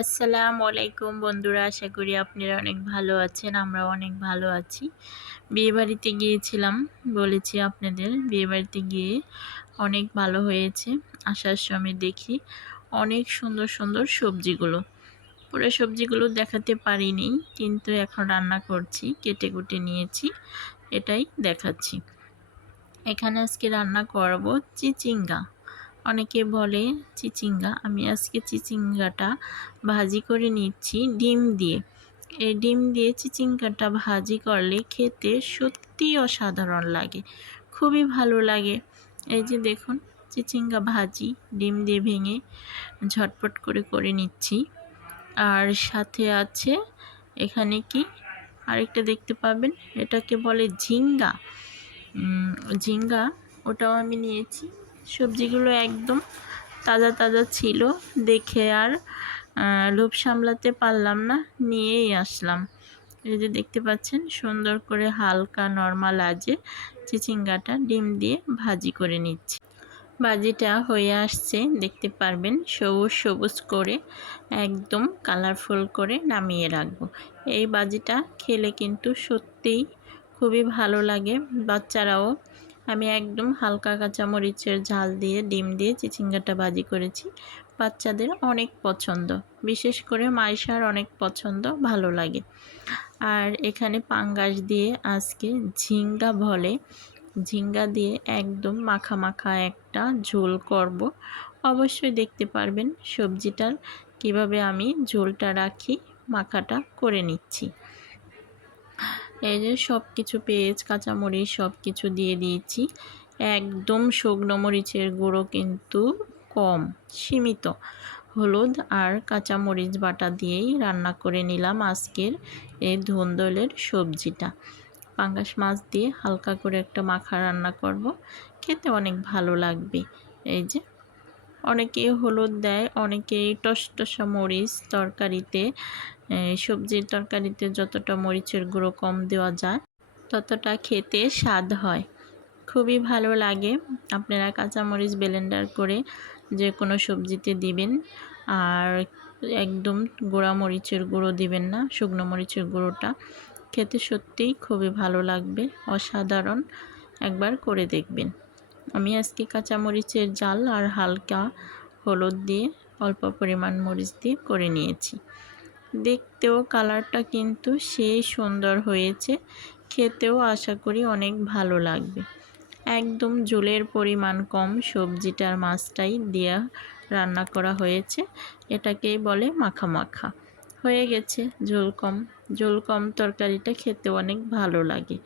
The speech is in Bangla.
আসসালামু আলাইকুম বন্ধুরা, আশা করি আপনারা অনেক ভালো আছেন। আমরাও অনেক ভালো আছি। বিয়েবাড়িতে গিয়েছিলাম, বলেছি আপনাদের। বিয়েবাড়িতে গিয়ে অনেক ভালো হয়েছে। আসার সময় দেখি অনেক সুন্দর সুন্দর সবজিগুলো। পুরো সবজিগুলো দেখাতে পারিনি, কিন্তু এখন রান্না করছি, কেটে কুটে নিয়েছি, এটাই দেখাচ্ছি। এখানে আজকে রান্না করব চিচিঙ্গা। অনেকে বলে চিচিঙ্গা, আমি আজকে চিচিঙ্গাটা ভাজি করে নিচ্ছি ডিম দিয়ে। এই ডিম দিয়ে চিচিঙ্গাটা ভাজি করলে খেতে সত্যিই অসাধারণ লাগে, খুবই ভালো লাগে। এই যে দেখুন, চিচিঙ্গা ভাজি ডিম দিয়ে ভেঙে ঝটপট করে করে নিচ্ছি। আর সাথে আছে এখানে কি আরেকটা দেখতে পাবেন, এটাকে বলে ঝিঙ্গা। ঝিঙ্গা, ওটাও আমি নিয়েছি। সবজিগুলো একদম তাজা তাজা ছিল, দেখে আর লোভ সামলাতে পারলাম না, নিয়েই আসলাম। এই যে দেখতে পাচ্ছেন, সুন্দর করে হালকা নরমাল আঁচে চিচিঙ্গাটা ডিম দিয়ে ভাজি করে নিচ্ছি। ভাজিটা হয়ে আসছে, দেখতে পারবেন সবুজ সবুজ করে, একদম কালারফুল করে নামিয়ে রাখবো। এই ভাজিটা খেলে কিন্তু সত্যিই খুবই ভালো লাগে, বাচ্চারাও। আমি একদম হালকা কাঁচামরিচের ঝাল দিয়ে ডিম দিয়ে চিচিঙ্গাটা ভাজি করেছি। বাচ্চাদের অনেক পছন্দ, বিশেষ করে মাইশার অনেক পছন্দ, ভালো লাগে। আর এখানে পাঙ্গাস দিয়ে আজকে ঝিঙ্গা ভলে, ঝিঙ্গা দিয়ে একদম মাখা মাখা একটা ঝোল করব। অবশ্যই দেখতে পারবেন সবজিটার কিভাবে আমি ঝোলটা রাখি, মাখাটা করে নিচ্ছি। এই যে সব কিছু, পেঁয়াজ কাঁচামরিচ সব কিছু দিয়ে দিয়েছি। একদম শুকনো মরিচের গুঁড়ো কিন্তু কম, সীমিত। হলুদ আর কাঁচামরিচ বাটা দিয়েই রান্না করে নিলাম আজকের এই ধুন্দলের সবজিটা। পাঙ্গাস মাছ দিয়ে হালকা করে একটা মাখা রান্না করব, খেতে অনেক ভালো লাগবে। এই যে অনেকেই হলুদ দেয়, অনেকেই টসটসা মরিচ তরকারিতে, সবজির তরকারিতে যতটা মরিচের গুঁড়ো কম দেওয়া যায় ততটা খেতে স্বাদ হয়, খুবই ভালো লাগে। আপনারা কাঁচামরিচ ব্লেন্ডার করে যে কোনো সবজিতে দিবেন, আর একদম গুঁড়া মরিচের গুঁড়ো দিবেন না, শুকনো মরিচের গুঁড়োটা। খেতে সত্যিই খুবই ভালো লাগবে, অসাধারণ। একবার করে দেখবেন। আমি আজকে কাঁচামরিচের ঝাল আর হালকা হলুদ দিয়ে অল্প পরিমাণ মরিচ দিয়ে করে নিয়েছি। দেখতেও কালারটা কিন্তু সেই সুন্দর হয়েছে, খেতেও আশা করি অনেক ভালো লাগবে। একদম ঝোলের পরিমাণ কম, সবজিটার মাছটাই দিয়ে রান্না করা হয়েছে, এটাকেই বলে মাখা মাখা হয়ে গেছে। ঝোল কম, ঝোল কম তরকারিটা খেতে অনেক ভালো লাগে।